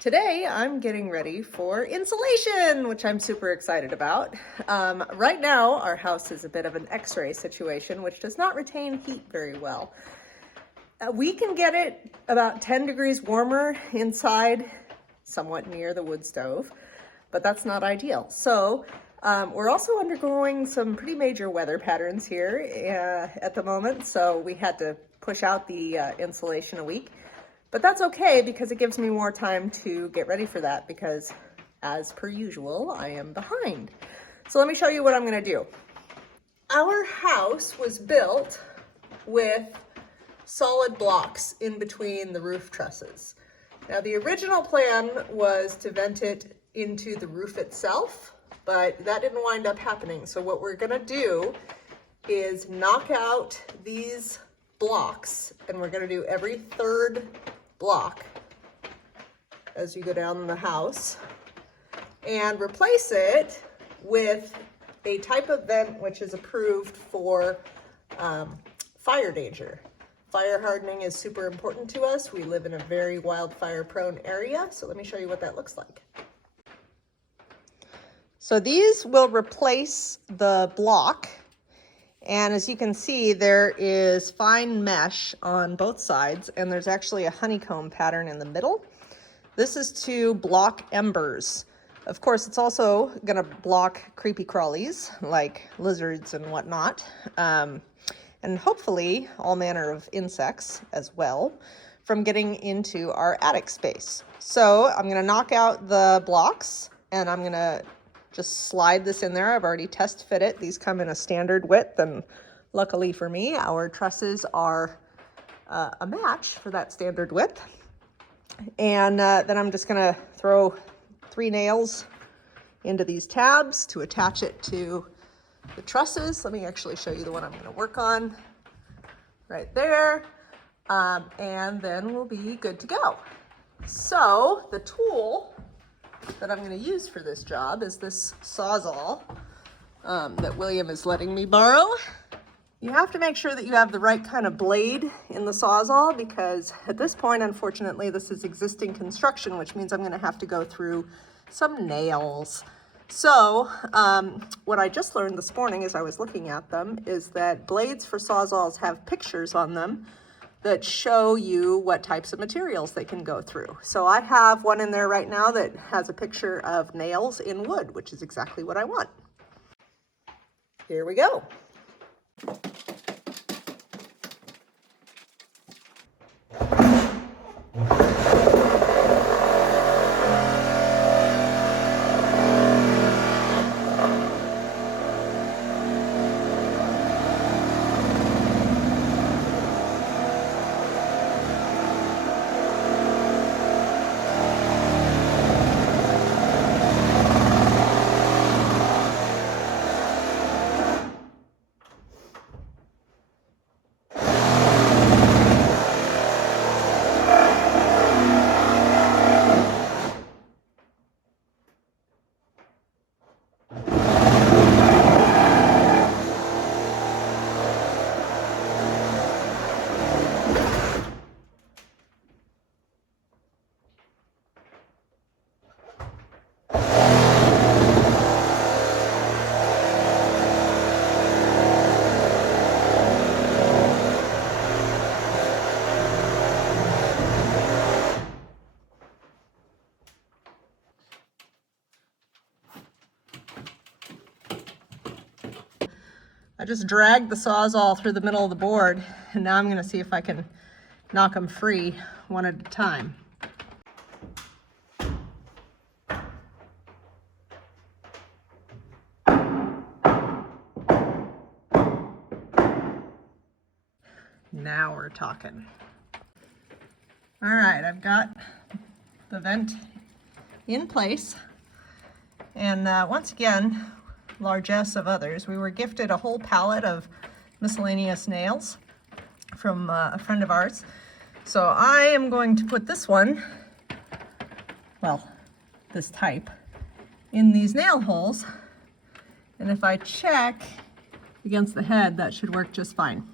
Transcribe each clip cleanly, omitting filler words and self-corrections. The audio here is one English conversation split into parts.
Today, I'm getting ready for insulation, which I'm super excited about. Right now, our house is a bit of an X-ray situation, which does not retain heat very well. We can get it about 10 degrees warmer inside, somewhat near the wood stove, but that's not ideal. So we're also undergoing some pretty major weather patterns here at the moment, so we had to push out the insulation a week. But that's okay because it gives me more time to get ready for that because, as per usual, I am behind. So let me show you what I'm gonna do. Our house was built with solid blocks in between the roof trusses. Now the original plan was to vent it into the roof itself, but that didn't wind up happening. So what we're gonna do is knock out these blocks, and we're gonna do every third block as you go down the house and replace it with a type of vent which is approved for fire danger. Fire hardening is super important to us. We live in a very wildfire prone area, so let me show you what that looks like. So these will replace the block. And as you can see, there is fine mesh on both sides, and there's actually a honeycomb pattern in the middle. This is to block embers. Of course, it's also gonna block creepy crawlies like lizards and whatnot, and hopefully all manner of insects as well from getting into our attic space. So I'm gonna knock out the blocks and I'm gonna just slide this in there. I've already test fit it. These come in a standard width, and luckily for me, our trusses are a match for that standard width. And then I'm just gonna throw 3 nails into these tabs to attach it to the trusses. Let me actually show you the one I'm gonna work on right there. And then we'll be good to go. So the tool that I'm going to use for this job is this sawzall that William is letting me borrow. You have to make sure that you have the right kind of blade in the sawzall because at this point, unfortunately, this is existing construction, which means I'm going to have to go through some nails. So what I just learned this morning as I was looking at them is that blades for sawzalls have pictures on them that show you what types of materials they can go through. So I have one in there right now that has a picture of nails in wood, which is exactly what I want. Here we go. I just dragged the sawzall through the middle of the board, and now I'm going to see if I can knock them free one at a time. Now we're talking. All right, I've got the vent in place, and once again, largesse of others, we were gifted a whole pallet of miscellaneous nails from a friend of ours. So I am going to put this one, well, this type, in these nail holes. And if I check against the head, that should work just fine.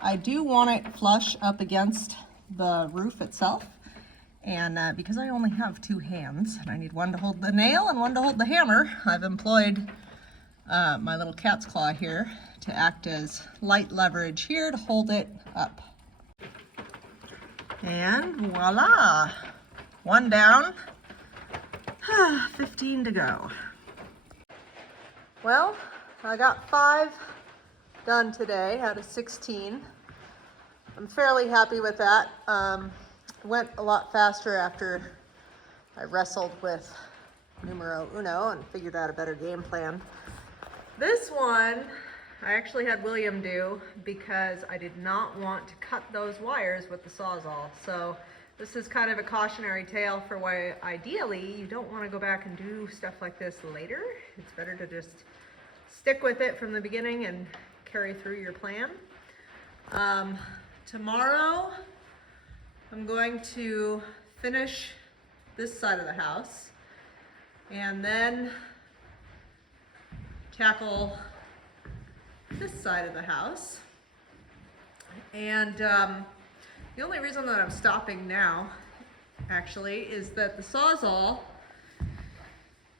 I do want it flush up against the roof itself. And because I only have 2 hands, and I need one to hold the nail and one to hold the hammer, I've employed my little cat's claw here to act as light leverage here to hold it up. And voila! 1 down, 15 to go. Well, I got 5 done today out of 16. I'm fairly happy with that. Went a lot faster after I wrestled with numero uno and figured out a better game plan. This one, I actually had William do because I did not want to cut those wires with the sawzall. So this is kind of a cautionary tale for why ideally you don't want to go back and do stuff like this later. It's better to just stick with it from the beginning and carry through your plan. Tomorrow, I'm going to finish this side of the house and then tackle this side of the house. And the only reason that I'm stopping now, actually, is that the sawzall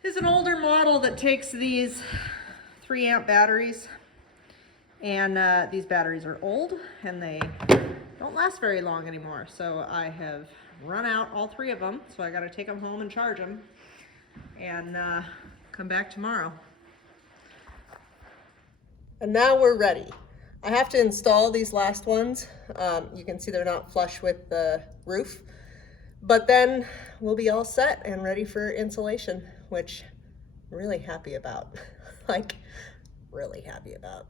is an older model that takes these 3-amp batteries. And these batteries are old and they don't last very long anymore. So I have run out all 3 of them. So I got to take them home and charge them and come back tomorrow. And now we're ready. I have to install these last ones. You can see they're not flush with the roof, but then we'll be all set and ready for insulation, which I'm really happy about. Like, really happy about.